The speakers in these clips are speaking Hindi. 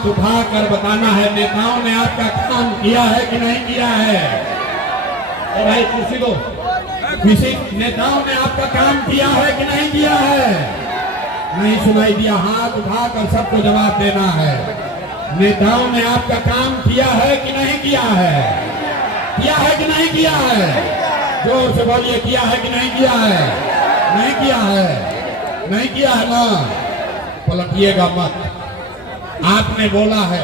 हाथ उठाकर बताना है नेताओं ने आपका काम किया है कि नहीं किया है। तो भाई कुर्सी दो, किसी नेताओं ने आपका काम किया है कि नहीं किया है। नहीं सुनाई दिया, हाथ उठाकर सबको जवाब देना है। नेताओं ने आपका काम किया है कि नहीं किया है, किया है कि नहीं किया है। जोर से बोलिए, किया है कि नहीं किया है। नहीं किया है, नहीं किया है ना, पलटिएगा मत। आपने बोला है,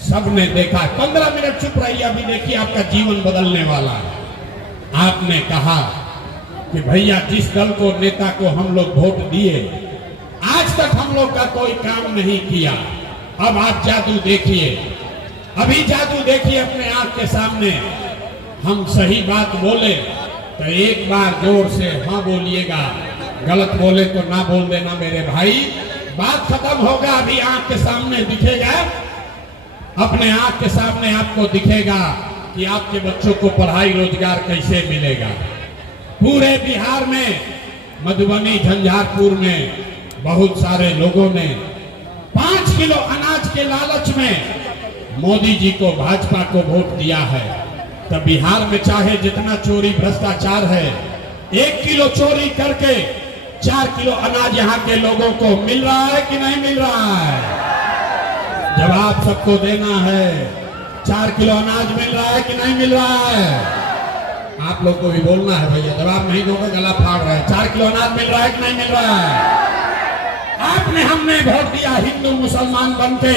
सबने देखा। 15 मिनट चुप रहिए, अभी देखिए आपका जीवन बदलने वाला है। आपने कहा कि भैया जिस दल को, नेता को हम लोग वोट दिए, आज तक हम लोग का कोई काम नहीं किया। अब आप जादू देखिए, अभी जादू देखिए अपने आंख के सामने। हम सही बात बोले तो एक बार जोर से हाँ बोलिएगा, गलत बोले तो ना बोल देना मेरे भाई। बात खत्म होगा, अभी आंख के सामने दिखेगा, अपने आंख के सामने आपको दिखेगा कि आपके बच्चों को पढ़ाई रोजगार कैसे मिलेगा। पूरे बिहार में, मधुबनी झंझारपुर में बहुत सारे लोगों ने 5 किलो अनाज के लालच में मोदी जी को, भाजपा को वोट दिया है। तब बिहार में चाहे जितना चोरी भ्रष्टाचार है, 1 किलो चोरी करके 4 किलो अनाज यहाँ के लोगों को मिल रहा है कि नहीं मिल रहा है। जवाब सबको देना है, 4 किलो अनाज मिल रहा है कि नहीं मिल रहा है। आप लोग को भी बोलना है भैया, जवाब नहीं दोगे गला फाड़ रहा है। 4 किलो अनाज मिल रहा है कि नहीं मिल रहा है। आपने, हमने वोट दिया हिंदू मुसलमान बनके।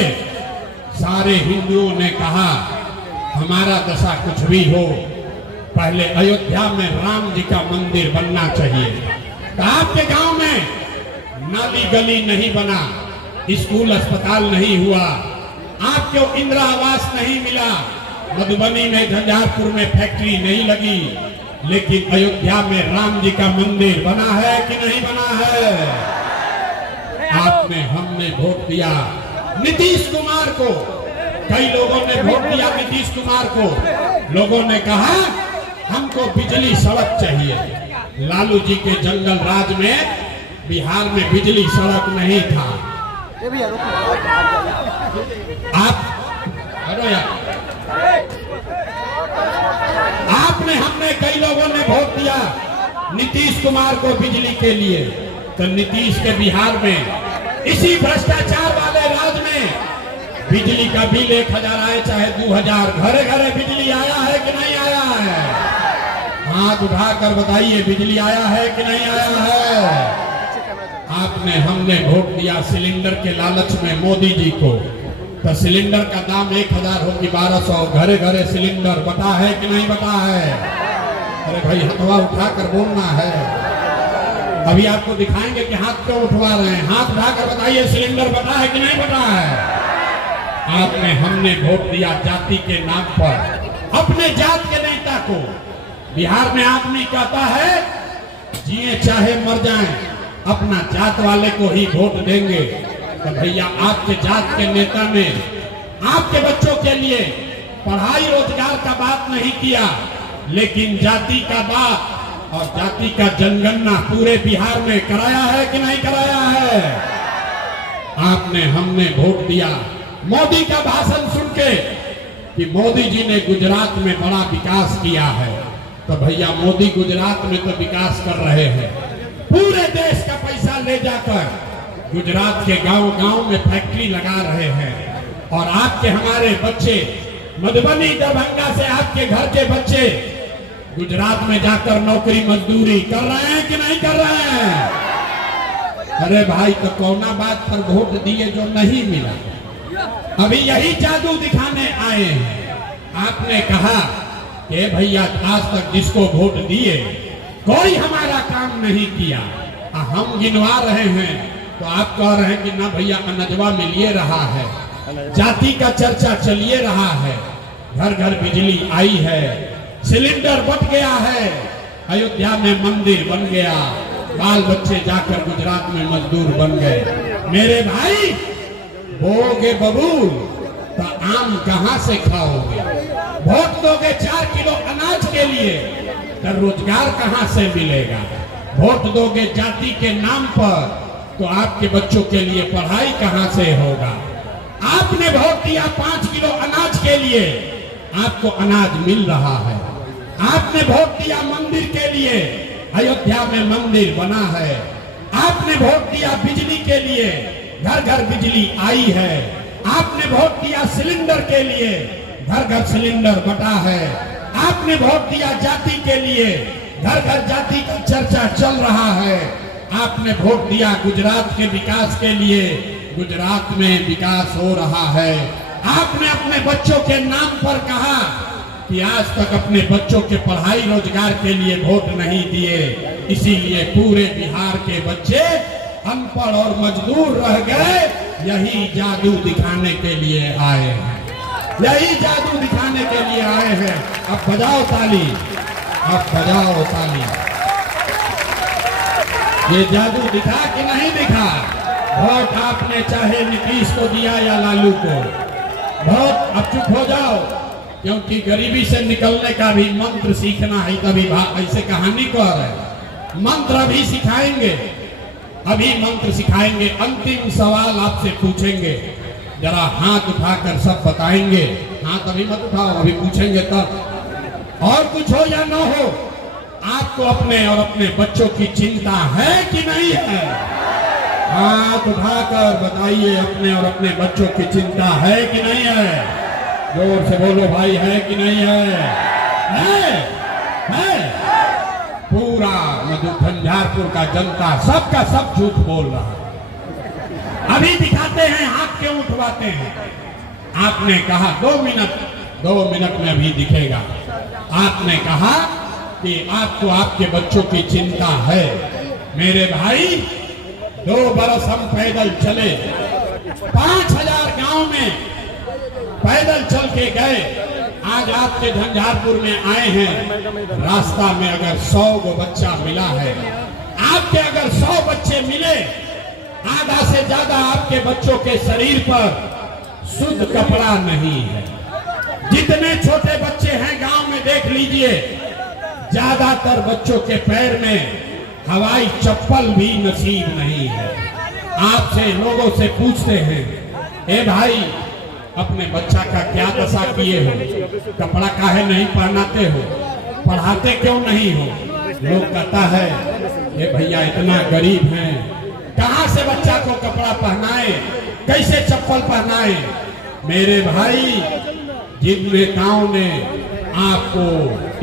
सारे हिंदुओं ने कहा हमारा दशा कुछ भी हो, पहले अयोध्या में राम जी का मंदिर बनना चाहिए। तो आपके गांव में नाली गली नहीं बना, स्कूल अस्पताल नहीं हुआ, आपको इंदिरा आवास नहीं मिला, मधुबनी में झंझारपुर में फैक्ट्री नहीं लगी, लेकिन अयोध्या में राम जी का मंदिर बना है कि नहीं बना है। आपने, हमने वोट दिया नीतीश कुमार को। कई लोगों ने वोट दिया नीतीश कुमार को। लोगों ने कहा हमको बिजली सड़क चाहिए। लालू जी के जंगल राज में बिहार में बिजली सड़क नहीं था। आप आपने, हमने, कई लोगों ने वोट दिया नीतीश कुमार को बिजली के लिए। तो नीतीश के बिहार में, इसी भ्रष्टाचार वाले राज में बिजली का बिल 1000 आए चाहे 2000, घरे घरे बिजली आया है कि नहीं आया है। हाथ उठाकर बताइए, बिजली आया है कि नहीं आया है। आपने, हमने वोट दिया सिलेंडर के लालच में मोदी जी को। तो सिलेंडर का दाम 1000 हो कि 1200, घरे घरे सिलेंडर बटा है कि नहीं बटा है। अरे भाई हथवा उठाकर बोलना है। अभी आपको दिखाएंगे कि हाथ क्यों उठवा रहे हैं। हाथ उठाकर बताइए, सिलेंडर बटा है कि नहीं बटा है। आपने, हमने वोट दिया जाति के नाम पर अपने जात के नेता को। बिहार में आदमी कहता है जिए चाहे मर जाएं, अपना जात वाले को ही वोट देंगे। तो भैया आपके जात के नेता ने आपके बच्चों के लिए पढ़ाई रोजगार का बात नहीं किया, लेकिन जाति का बात और जाति का जनगणना पूरे बिहार में कराया है कि नहीं कराया है। आपने, हमने वोट दिया मोदी का भाषण सुन के कि मोदी जी ने गुजरात में बड़ा विकास किया है। तो भैया मोदी गुजरात में तो विकास कर रहे हैं, पूरे देश का पैसा ले जाकर गुजरात के गांव-गांव में फैक्ट्री लगा रहे हैं। और आपके, हमारे बच्चे मधुबनी दरभंगा से आपके घर के बच्चे गुजरात में जाकर नौकरी मजदूरी कर रहे हैं कि नहीं कर रहे हैं। अरे भाई, तो कौना बात पर वोट दिए जो नहीं मिला। अभी यही जादू दिखाने आए हैं। आपने कहा कि भैया आज तक जिसको वोट दिए कोई हमारा काम नहीं किया। हम गिनवा रहे हैं तो आप कह रहे हैं कि ना भैया अनजवा मिलिए रहा है, जाति का चर्चा चलिए रहा है, घर घर बिजली आई है, सिलेंडर बट गया है, अयोध्या में मंदिर बन गया, बाल बच्चे जाकर गुजरात में मजदूर बन गए। मेरे भाई, बोगे बबूल तो आम कहां से खाओगे। वोट दोगे 4 किलो अनाज के लिए तो रोजगार कहां से मिलेगा। वोट दोगे जाति के नाम पर तो आपके बच्चों के लिए पढ़ाई कहां से होगा। आपने दिया 5 किलो अनाज के लिए, आपको अनाज मिल रहा है। आपने वोट दिया मंदिर के लिए, अयोध्या में मंदिर बना है। आपने वोट दिया बिजली के लिए, घर घर बिजली आई है। आपने वोट दिया सिलेंडर के लिए, घर घर सिलेंडर बटा है। आपने वोट दिया जाति के लिए, घर घर जाति का चर्चा चल रहा है। आपने वोट दिया गुजरात के विकास के लिए, गुजरात में विकास हो रहा है। आपने अपने बच्चों के नाम पर कहा कि आज तक अपने बच्चों के पढ़ाई रोजगार के लिए वोट नहीं दिए, इसीलिए पूरे बिहार के बच्चे अनपढ़ और मजदूर रह गए। यही जादू दिखाने के लिए आए हैं, यही जादू दिखाने के लिए आए हैं। अब बजाओ ताली, अब बजाओ ताली। ये जादू दिखा कि नहीं दिखा? वोट आपने चाहे नीतीश को दिया या लालू को, वोट अब चुप हो जाओ, क्योंकि गरीबी से निकलने का भी मंत्र सीखना है। तभी ऐसे कहानी कह रहे, मंत्र अभी सिखाएंगे, अभी मंत्र सिखाएंगे। अंतिम सवाल आपसे पूछेंगे, जरा हाथ उठाकर सब बताएंगे। हाथ अभी मत उठाओ, अभी पूछेंगे तब। और कुछ हो या न हो, आपको अपने और अपने बच्चों की चिंता है कि नहीं है? हाथ उठाकर बताइए, अपने और अपने बच्चों की चिंता है कि नहीं है? जोर से बोलो भाई, है कि नहीं है? है? पूरा झंझारपुर का जनता सबका सब झूठ बोल रहा है। अभी दिखाते हैं, हाथ क्यों उठवाते हैं? आपने कहा 2 मिनट में अभी दिखेगा। आपने कहा कि आपको आपके बच्चों की चिंता है। मेरे भाई, 2 बरस हम पैदल चले, 5000 गांव में पैदल चल के गए। आज आपके झंझारपुर में आए हैं, रास्ता में अगर 100 गो बच्चा मिला है, आपके अगर 100 बच्चे मिले, आधा से ज्यादा आपके बच्चों के शरीर पर शुद्ध कपड़ा नहीं है। जितने छोटे बच्चे हैं गांव में देख लीजिए, ज्यादातर बच्चों के पैर में हवाई चप्पल भी नसीब नहीं है। आपसे लोगों से पूछते हैं, ए भाई, अपने बच्चा का क्या दशा किए हो? कपड़ा काहे नहीं पहनाते हो? पढ़ाते क्यों नहीं हो? लोग कहता है, ये भैया इतना गरीब हैं, कहां से बच्चा को कपड़ा पहनाए, कैसे चप्पल पहनाए? मेरे भाई, जिन नेताओं ने आपको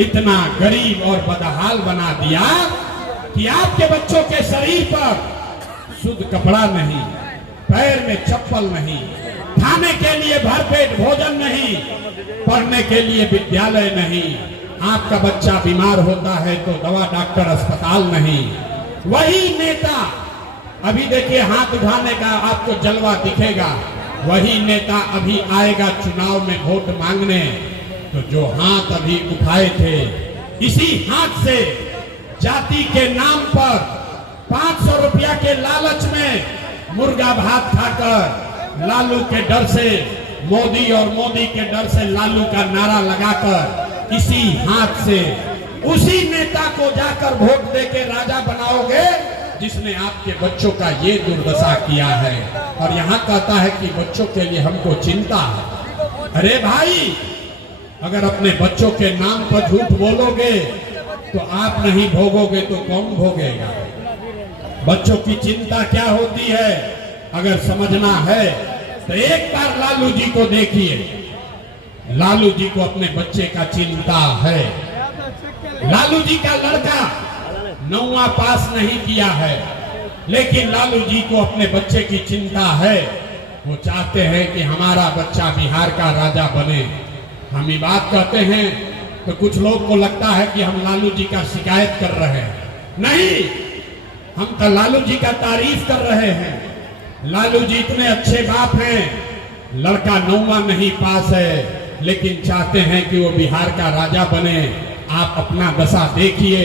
इतना गरीब और बदहाल बना दिया कि आपके बच्चों के शरीर पर शुद्ध कपड़ा नहीं, पैर में चप्पल नहीं, खाने के लिए भरपेट भोजन नहीं, पढ़ने के लिए विद्यालय नहीं, आपका बच्चा बीमार होता है तो दवा डॉक्टर अस्पताल नहीं। वही नेता, अभी देखिए हाथ उठाने का आपको जलवा दिखेगा, वही नेता अभी आएगा चुनाव में वोट मांगने, तो जो हाथ अभी उठाए थे, इसी हाथ से जाति के नाम पर 500 रुपया के लालच में मुर्गा भात खाकर, लालू के डर से मोदी और मोदी के डर से लालू का नारा लगाकर, इसी हाथ से उसी नेता को जाकर वोट देके राजा बनाओगे जिसने आपके बच्चों का ये दुर्दशा किया है। और यहाँ कहता है कि बच्चों के लिए हमको चिंता है। अरे भाई, अगर अपने बच्चों के नाम पर झूठ बोलोगे तो आप नहीं भोगोगे तो कौन भोगेगा? बच्चों की चिंता क्या होती है अगर समझना है तो एक बार लालू जी को देखिए। लालू जी को अपने बच्चे का चिंता है। लालू जी का लड़का 9वां पास नहीं किया है, लेकिन लालू जी को अपने बच्चे की चिंता है। वो चाहते हैं कि हमारा बच्चा बिहार का राजा बने। हम ये बात कहते हैं तो कुछ लोग को लगता है कि हम लालू जी का शिकायत कर रहे हैं। नहीं, हम तो लालू जी का तारीफ कर रहे हैं। लालू जी इतने अच्छे बाप हैं, लड़का 9वां नहीं पास है, लेकिन चाहते हैं कि वो बिहार का राजा बने। आप अपना दशा देखिए,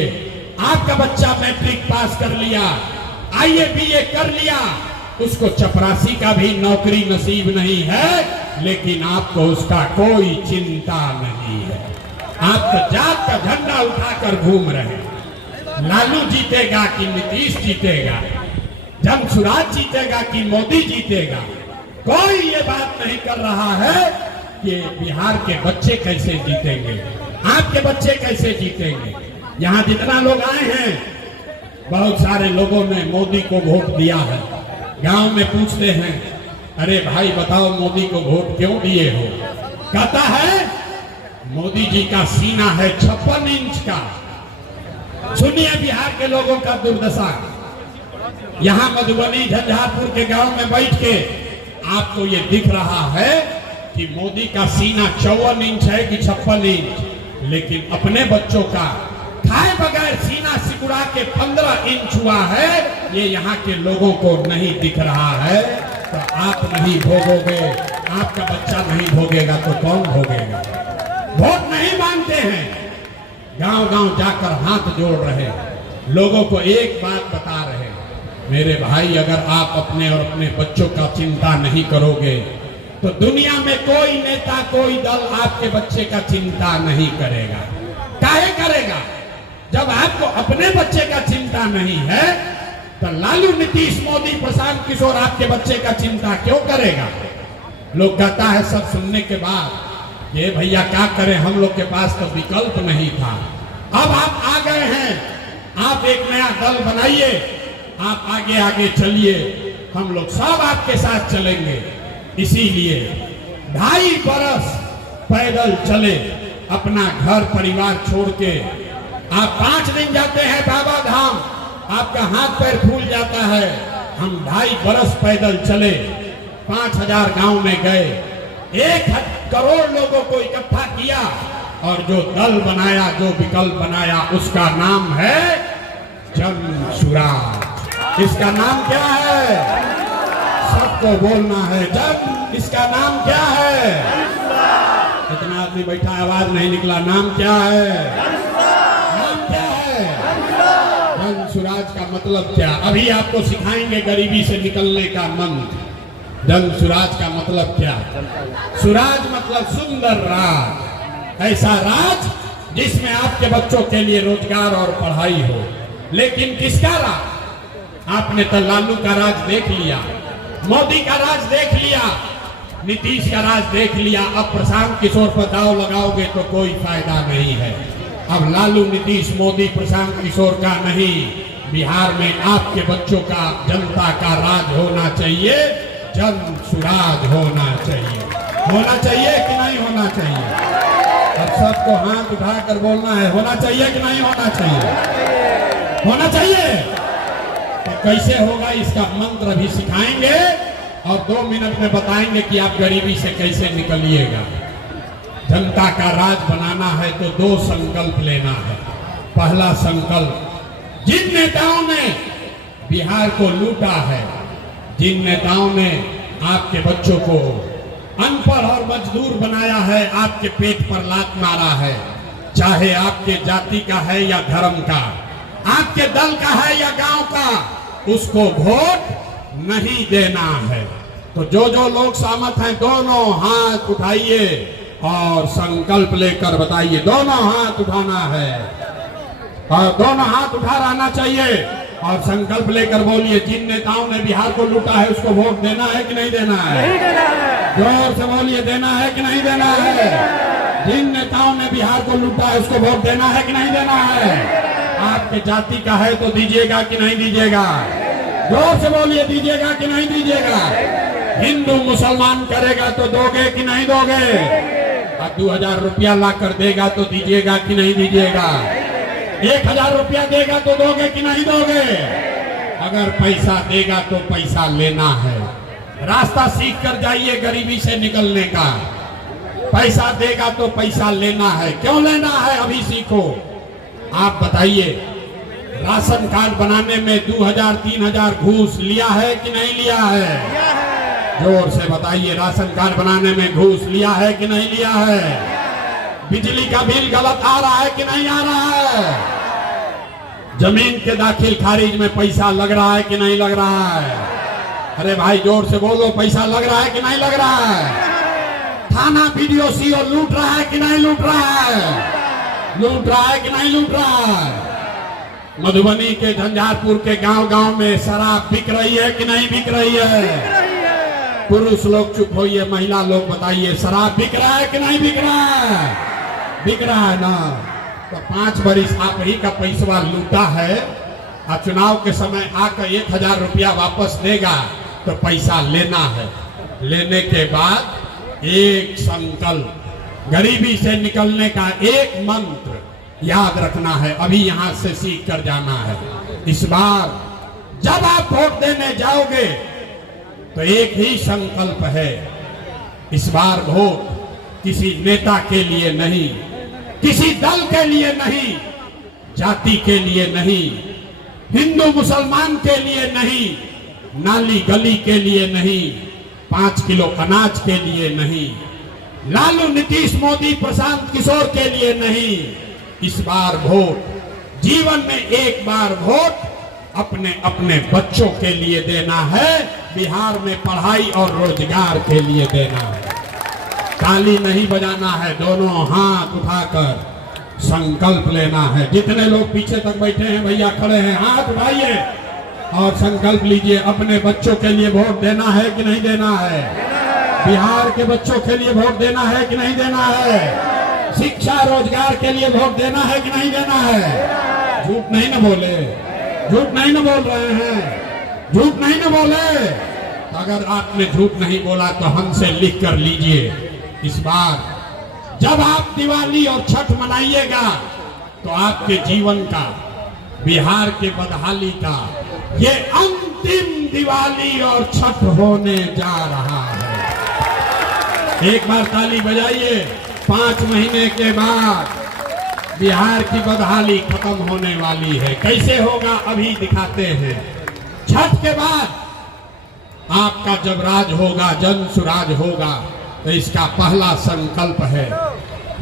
आपका बच्चा मैट्रिक पास कर लिया, आईए बीए कर लिया, उसको चपरासी का भी नौकरी नसीब नहीं है, लेकिन आपको उसका कोई चिंता नहीं है। आप तो जात का झंडा उठाकर घूम रहे हैं। लालू जीतेगा कि नीतीश जीतेगा, जमसुराज जीतेगा कि मोदी जीतेगा, कोई ये बात नहीं कर रहा है कि बिहार के बच्चे कैसे जीतेंगे, आपके बच्चे कैसे जीतेंगे। यहाँ जितना लोग आए हैं, बहुत सारे लोगों ने मोदी को वोट दिया है। गांव में पूछते हैं, अरे भाई बताओ मोदी को वोट क्यों दिए हो? कहता है मोदी जी का सीना है 56 इंच का। सुनिए बिहार के लोगों का दुर्दशा। यहाँ मधुबनी झंझारपुर के गांव में बैठ के आपको ये दिख रहा है कि मोदी का सीना 54 इंच है कि 56 इंच, लेकिन अपने बच्चों का खाए बगैर सीना सिकुड़ा के 15 इंच हुआ है, ये यहाँ के लोगों को नहीं दिख रहा है। तो आप नहीं भोगोगे, आपका बच्चा नहीं भोगेगा तो कौन भोगेगा? वोट नहीं मांगते हैं, गांव गांव जाकर हाथ जोड़ रहे, लोगों को एक बात बता रहे, मेरे भाई अगर आप अपने और अपने बच्चों का चिंता नहीं करोगे तो दुनिया में कोई नेता कोई दल आपके बच्चे का चिंता नहीं करेगा। काहे करेगा? जब आपको अपने बच्चे का चिंता नहीं है तो लालू, नीतीश, मोदी, प्रशांत किशोर आपके बच्चे का चिंता क्यों करेगा? लोग कहता है सब सुनने के बाद, ये भैया क्या करें, हम लोग के पास तो विकल्प नहीं था। अब आप आ गए हैं, आप एक नया दल बनाइए, आप आगे आगे चलिए, हम लोग सब आपके साथ चलेंगे। इसीलिए 2.5 बरस पैदल चले, अपना घर परिवार छोड़ के। आप 5 दिन जाते हैं बाबा धाम, आपका हाथ पैर फूल जाता है। हम 2.5 बरस पैदल चले, 5000 गांव में गए, 1 करोड़ लोगों को इकट्ठा किया और जो दल बनाया, जो विकल्प बनाया, उसका नाम है जन सुराज। इसका नाम क्या है? सबको बोलना है, जन। इसका नाम क्या है? इतना आदमी बैठा, आवाज नहीं निकला। नाम क्या है? नाम क्या है? जन सुराज का मतलब क्या? अभी आपको सिखाएंगे गरीबी से निकलने का मंत्र। जन सुराज का मतलब क्या? सुराज मतलब सुंदर राज, ऐसा राज जिसमें आपके बच्चों के लिए रोजगार और पढ़ाई हो। लेकिन किसका राज? आपने तो लालू का राज देख लिया, मोदी का राज देख लिया, नीतीश का राज देख लिया। अब प्रशांत किशोर पर दाव लगाओगे तो कोई फायदा नहीं है। अब लालू, नीतीश, मोदी, प्रशांत किशोर का नहीं, बिहार में आपके बच्चों का, जनता का राज होना चाहिए। जन सुराज होना चाहिए। होना चाहिए कि नहीं होना चाहिए? अब सबको हाथ उठाकर बोलना है, होना चाहिए कि नहीं होना चाहिए? होना चाहिए। तो कैसे होगा इसका मंत्र अभी सिखाएंगे और 2 मिनट में बताएंगे कि आप गरीबी से कैसे निकलिएगा। जनता का राज बनाना है तो 2 संकल्प लेना है। पहला संकल्प, जिन नेताओं ने बिहार को लूटा है, जिन नेताओं ने आपके बच्चों को अनपढ़ और मजदूर बनाया है, आपके पेट पर लात मारा है, चाहे आपके जाति का है या धर्म का, आपके दल का है या गांव का, उसको वोट नहीं देना है। तो जो जो लोग सहमत हैं, दोनों हाथ उठाइए और संकल्प लेकर बताइए। दोनों हाथ उठाना है और दोनों हाथ उठा रहना चाहिए और संकल्प लेकर बोलिए, जिन नेताओं ने बिहार को लूटा है उसको वोट देना है कि नहीं देना है? नहीं देना है। जोर से बोलिए, देना है कि नहीं देना है? जिन नेताओं ने बिहार को लूटा है उसको वोट देना है कि नहीं देना है? आपके जाति का है तो दीजिएगा कि नहीं दीजिएगा? जोर से बोलिए, दीजिएगा कि नहीं दीजिएगा? हिंदू मुसलमान करेगा तो दोगे कि नहीं दोगे? अब 2000 रुपया ला कर देगा तो दीजिएगा कि नहीं दीजिएगा? 1000 रुपया देगा तो दोगे कि नहीं दोगे? अगर पैसा देगा तो पैसा लेना है। रास्ता सीख कर जाइए गरीबी से निकलने का। पैसा देगा तो पैसा लेना है। क्यों लेना है अभी सीखो। आप बताइए, राशन कार्ड बनाने में 2000-3000 घूस लिया है कि नहीं लिया है? जोर से बताइए, राशन कार्ड बनाने में घूस लिया है कि नहीं लिया है? बिजली का बिल गलत आ रहा है कि नहीं आ रहा है? जमीन के दाखिल खारिज में पैसा लग रहा है कि नहीं लग रहा है? अरे भाई जोर से बोलो, पैसा लग रहा है कि नहीं लग रहा है? थाना बीडीओ सीओ लूट रहा है कि नहीं लूट रहा है? लूट रहा है कि नहीं लूट रहा है? मधुबनी के झंझारपुर के गांव गांव में शराब बिक रही है कि नहीं बिक रही है? पुरुष लोग चुप होइए, महिला लोग बताइए, शराब बिक रहा है कि नहीं बिक रहा है? बिक रहा है ना। तो 5 बरिस आप ही का पैसा लूटा है और चुनाव के समय आकर 1000 रुपया वापस देगा तो पैसा लेना है। लेने के बाद एक संकल्प, गरीबी से निकलने का एक मंत्र याद रखना है, अभी यहां से सीख कर जाना है। इस बार जब आप वोट देने जाओगे तो एक ही संकल्प है, इस बार वोट किसी नेता के लिए नहीं, किसी दल के लिए नहीं, जाति के लिए नहीं, हिंदू मुसलमान के लिए नहीं, नाली गली के लिए नहीं, 5 किलो अनाज के लिए नहीं, लालू नीतीश मोदी प्रशांत किशोर के लिए नहीं। इस बार वोट जीवन में एक बार वोट अपने अपने बच्चों के लिए देना है, बिहार में पढ़ाई और रोजगार के लिए देना है। ताली नहीं बजाना है, दोनों हाथ उठाकर संकल्प लेना है। जितने लोग पीछे तक बैठे हैं भैया, खड़े हैं, हाथ उठाइए और संकल्प लीजिए, अपने बच्चों के लिए वोट देना है कि नहीं देना है? बिहार के बच्चों के लिए वोट देना है कि नहीं देना है? शिक्षा रोजगार के लिए वोट देना है कि नहीं देना है? झूठ नहीं न बोले, झूठ नहीं न बोल रहे हैं, झूठ नहीं न बोले। अगर आपने झूठ नहीं बोला तो हमसे लिख कर लीजिए। इस बार जब आप दिवाली और छठ मनाइएगा तो आपके जीवन का, बिहार के बदहाली का ये अंतिम दिवाली और छठ होने जा रहा है। एक बार ताली बजाइए। 5 महीने के बाद बिहार की बदहाली खत्म होने वाली है। कैसे होगा अभी दिखाते हैं। छठ के बाद आपका जब राज होगा, जन सुराज होगा, तो इसका पहला संकल्प है,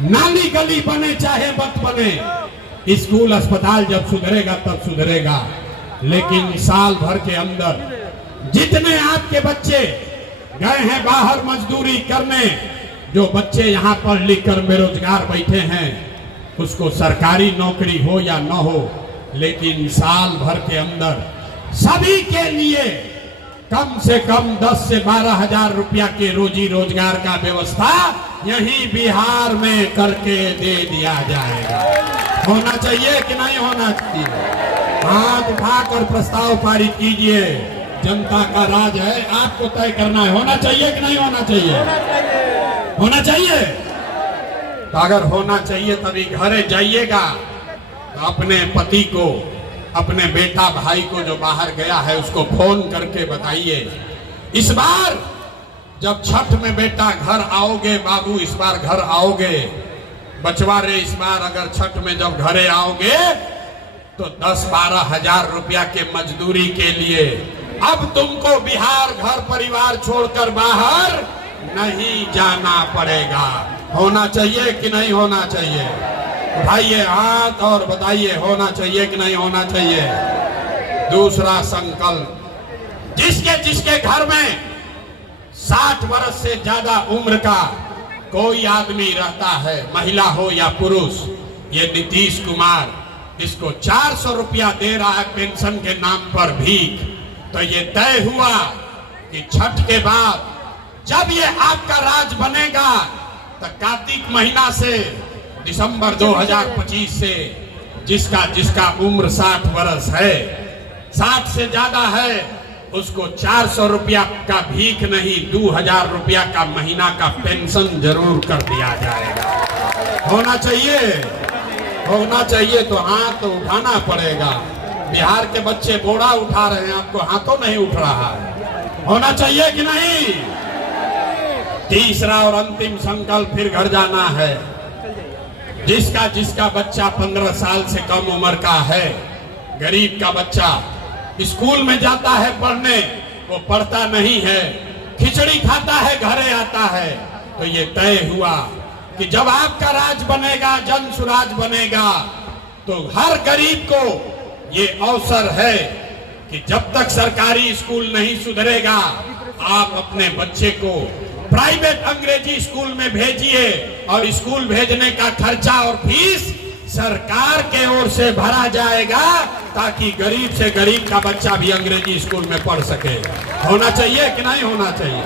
नाली गली बने चाहे मत बने, स्कूल अस्पताल जब सुधरेगा तब सुधरेगा, लेकिन साल भर के अंदर जितने आपके बच्चे गए हैं बाहर मजदूरी करने, जो बच्चे यहाँ पढ़ लिख कर बेरोजगार बैठे हैं, उसको सरकारी नौकरी हो या न हो, लेकिन साल भर के अंदर सभी के लिए कम से कम 10 से 12 हजार रुपया के रोजी रोजगार का व्यवस्था यही बिहार में करके दे दिया जाएगा। होना चाहिए कि नहीं होना चाहिए? हाथ उठाकर प्रस्ताव पारित कीजिए। जनता का राज है, आपको तय करना है। होना चाहिए कि नहीं होना चाहिए? होना चाहिए। तो अगर होना चाहिए तभी घरे जाइएगा तो अपने पति को, अपने बेटा भाई को जो बाहर गया है उसको फोन करके बताइए। इस बार जब छठ में बेटा घर आओगे, बाबू इस बार घर आओगे, बचवा रे इस बार अगर छठ में जब घरे आओगे तो 10-12 हजार रुपया के मजदूरी के लिए अब तुमको बिहार घर परिवार छोड़कर बाहर नहीं जाना पड़ेगा। होना चाहिए कि नहीं होना चाहिए? उठाइए हाथ और बताइए, होना चाहिए कि नहीं होना चाहिए? दूसरा संकल्प, जिसके जिसके घर में 60 वर्ष से ज्यादा उम्र का कोई आदमी रहता है, महिला हो या पुरुष, ये नीतीश कुमार इसको 400 रुपया दे रहा है पेंशन के नाम पर भीख। तो ये तय हुआ कि छठ के बाद जब ये आपका राज बनेगा तो कार्तिक महीना से दिसंबर 2025 से जिसका जिसका उम्र 60 वर्ष है, 60 से ज्यादा है, उसको 400 रुपया का भीख नहीं, 2000 रुपया का महीना का पेंशन जरूर कर दिया जाएगा। होना चाहिए? होना चाहिए तो हाथ तो उठाना पड़ेगा। बिहार के बच्चे बोरा उठा रहे हैं, आपको हाथों नहीं उठ रहा है। होना चाहिए कि नहीं? तीसरा और अंतिम संकल्प, फिर घर जाना है। जिसका जिसका बच्चा 15 साल से कम उम्र का है, गरीब का बच्चा स्कूल में जाता है पढ़ने, वो पढ़ता नहीं है, खिचड़ी खाता है, घरे आता है, तो ये तय हुआ कि जब आपका राज बनेगा, जन सुराज बनेगा, तो हर गरीब को ये अवसर है कि जब तक सरकारी स्कूल नहीं सुधरेगा, आप अपने बच्चे को प्राइवेट अंग्रेजी स्कूल में भेजिए और स्कूल भेजने का खर्चा और फीस सरकार के ओर से भरा जाएगा, ताकि गरीब से गरीब का बच्चा भी अंग्रेजी स्कूल में पढ़ सके। होना चाहिए कि नहीं होना चाहिए?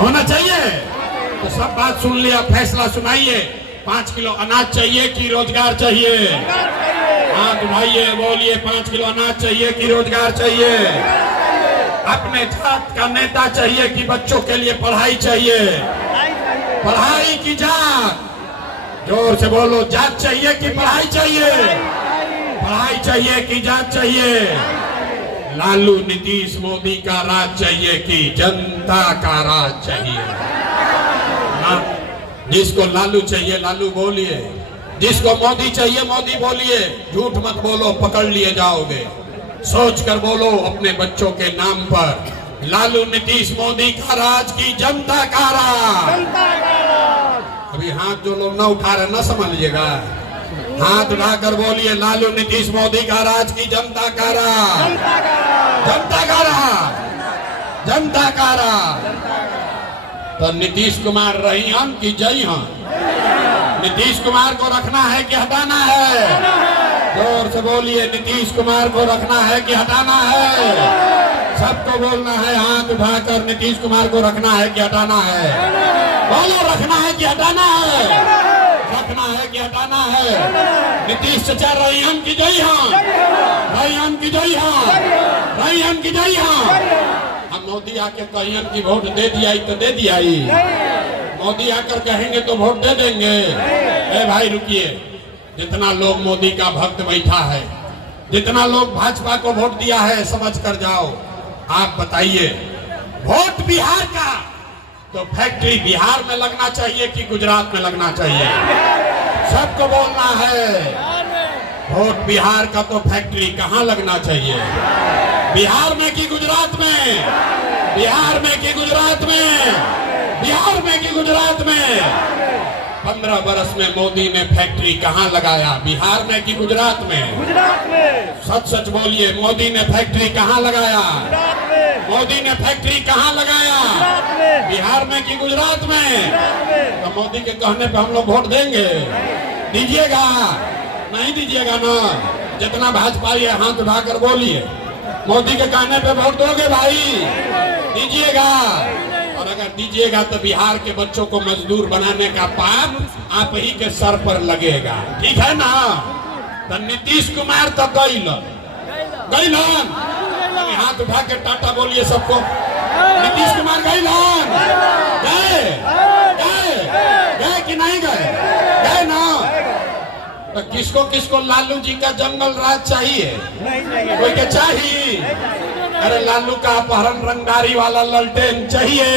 होना चाहिए। तो सब बात सुन लिया, फैसला सुनाइए। 5 किलो अनाज चाहिए कि रोजगार चाहिए? हाथ उठाइए, बोलिए 5 किलो अनाज चाहिए कि रोजगार चाहिए? अपने जात का नेता चाहिए कि बच्चों के लिए पढ़ाई चाहिए? पढ़ाई की जात, जोर से बोलो, जात चाहिए कि पढ़ाई चाहिए? पढ़ाई चाहिए कि जात चाहिए? लालू नीतीश मोदी का राज चाहिए कि जनता का राज चाहिए? जिसको लालू चाहिए लालू बोलिए, जिसको मोदी चाहिए मोदी बोलिए। झूठ मत बोलो, पकड़ लिए जाओगे। सोच कर बोलो अपने बच्चों के नाम पर, लालू नीतीश मोदी का राज की जनता का राज। अभी हाथ जो लोग न उठा रहे न समझ लीजिएगा, हाथ उठाकर बोलिए लालू नीतीश मोदी का राज की जनता का राज। जनता का राज, जनता का राज। तो नीतीश कुमार रही हम कि जय हम? नीतीश कुमार को रखना है कि हटाना है? जोर से बोलिए, नीतीश कुमार को रखना है कि हटाना है? सबको बोलना है हाथ उठाकर, नीतीश कुमार को रखना है कि हटाना है? बोलो, रखना है कि हटाना है? रखना है कि हटाना है? नीतीश चचा रही हम की जय हम? रही हम की जय हम? रही हम की जय हम? हम मोदी आके कहिए कि वोट दे दिया तो दे दिया ही, मोदी आकर कहेंगे तो वोट दे देंगे? ए भाई रुकिए, जितना लोग मोदी का भक्त बैठा है, जितना लोग भाजपा को वोट दिया है, समझ कर जाओ। आप बताइए, वोट बिहार का तो फैक्ट्री बिहार में लगना चाहिए कि गुजरात में लगना चाहिए? सबको बोलना है, वोट बिहार का तो फैक्ट्री कहाँ लगना चाहिए? बिहार में कि गुजरात में? बिहार में कि गुजरात में? बिहार में कि गुजरात में? 15 बरस में मोदी ने फैक्ट्री कहाँ लगाया? बिहार में कि गुजरात में? गुजरात में। सच सच बोलिए, मोदी ने फैक्ट्री कहाँ लगाया? मोदी ने फैक्ट्री कहाँ लगाया? बिहार में कि गुजरात में? तो मोदी के कहने पे हम लोग वोट देंगे? दीजिएगा? नहीं दीजिएगा ना? जितना भाजपा है हाथ उठाकर बोलिए, मोदी के कहने पे वोट दोगे भाई? दीजिएगा? और अगर दीजिएगा तो बिहार के बच्चों को मजदूर बनाने का पाप आप ही के सर पर लगेगा, ठीक है ना? तो नीतीश कुमार तो गैलन, हाथ उठा के टाटा बोलिए सबको। नीतीश कुमार गैलन, गए कि नहीं गए? गए ना? तो किसको किसको लालू जी का जंगल राज चाहिए? कोई के चाहिए? अरे लालू का अपहरण रंगदारी वाला ललटेन चाहिए?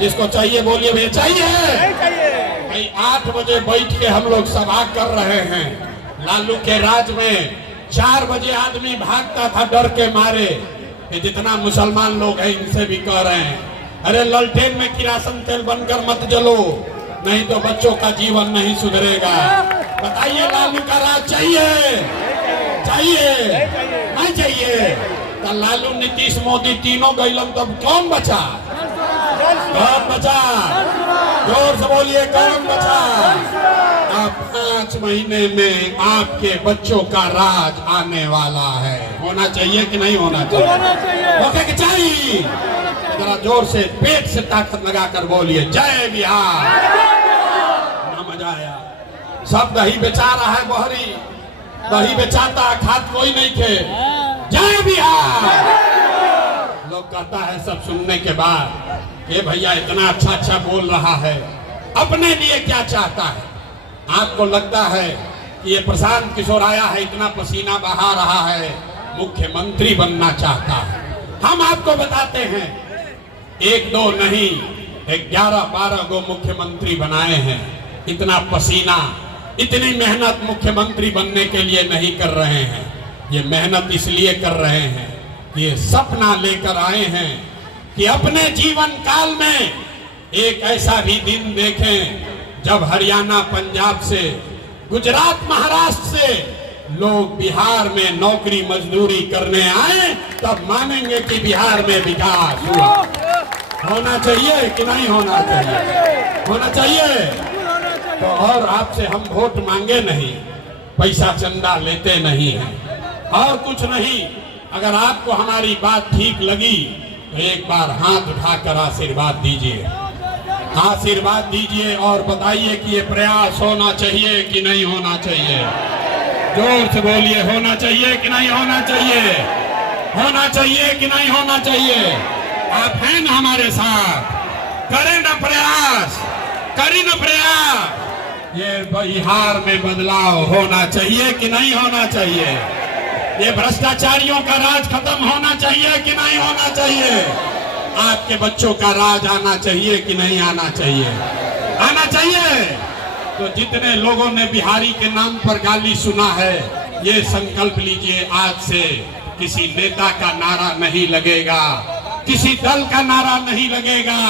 जिसको चाहिए बोलिए भैया चाहिए। भाई 8 बजे बैठ के हम लोग सभा कर रहे हैं। लालू के राज में 4 बजे आदमी भागता था डर के मारे कि जितना मुसलमान लोग हैं इनसे भी कह रहे हैं, अरे ललटेन में किरासन तेल बनकर मत जलो, नहीं तो बच्चों का जीवन नहीं सुधरेगा। बताइए, लालू का राज चाहिए? चाहिए? नहीं चाहिए? तो लालू नीतीश मोदी तीनों गैलन, तब कौन बचा? कौन बचा? जोर से बोलिए, कौन बचा? अब 5 महीने में आपके बच्चों का राज आने वाला है। होना चाहिए कि नहीं होना चाहिए? होने की चाहिए। जरा जोर से पेट से ताकत लगाकर बोलिए, जय बिहार। ना मजा आया? सब दही बेचा रहा है, बहरी दही बेचाता, खाद कोई नहीं थे। जय बिहार। लोग कहता है सब सुनने के बाद, ये भैया इतना अच्छा अच्छा बोल रहा है, अपने लिए क्या चाहता है? आपको लगता है कि ये प्रशांत किशोर आया है, इतना पसीना बहा रहा है, मुख्यमंत्री बनना चाहता है? हम आपको बताते हैं, 1-2 नहीं 11-12 गो मुख्यमंत्री बनाए हैं। इतना पसीना, इतनी मेहनत मुख्यमंत्री बनने के लिए नहीं कर रहे हैं। ये मेहनत इसलिए कर रहे हैं, ये सपना लेकर आए हैं कि अपने जीवन काल में एक ऐसा भी दिन देखें जब हरियाणा, पंजाब से, गुजरात, महाराष्ट्र से लोग बिहार में नौकरी मजदूरी करने आए, तब मानेंगे कि बिहार में विकास हुआ। होना चाहिए कि नहीं होना चाहिए? होना चाहिए। तो और आपसे हम वोट मांगे नहीं, पैसा चंदा लेते नहीं हैं, और कुछ नहीं। अगर आपको हमारी बात ठीक लगी तो एक बार हाथ उठाकर आशीर्वाद दीजिए, आशीर्वाद दीजिए और बताइए कि ये प्रयास होना चाहिए कि नहीं होना चाहिए। जोर से बोलिए, होना चाहिए कि नहीं होना चाहिए, होना चाहिए कि नहीं होना चाहिए। आप हैं ना हमारे साथ, करें ना प्रयास, करें ना प्रयास। ये बिहार में बदलाव होना चाहिए कि नहीं होना चाहिए, ये भ्रष्टाचारियों का राज खत्म होना चाहिए कि नहीं होना चाहिए, आपके बच्चों का राज आना चाहिए कि नहीं आना चाहिए, आना चाहिए। तो जितने लोगों ने बिहारी के नाम पर गाली सुना है, ये संकल्प लीजिए, आज से किसी नेता का नारा नहीं लगेगा, किसी दल का नारा नहीं लगेगा।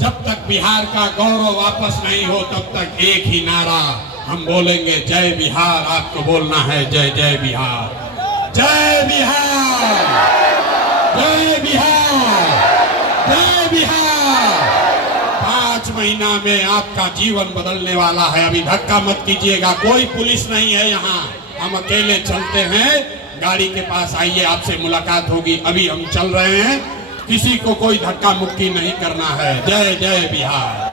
जब तक बिहार का गौरव वापस नहीं हो तब तक एक ही नारा हम बोलेंगे, जय बिहार। आपको बोलना है जय जय बिहार, जय बिहार, जय बिहार, जय बिहार। 5 महीना में आपका जीवन बदलने वाला है। अभी धक्का मत कीजिएगा, कोई पुलिस नहीं है यहाँ, हम अकेले चलते हैं। गाड़ी के पास आइए, आपसे मुलाकात होगी। अभी हम चल रहे हैं, किसी को कोई धक्का मुक्की नहीं करना है। जय जय बिहार।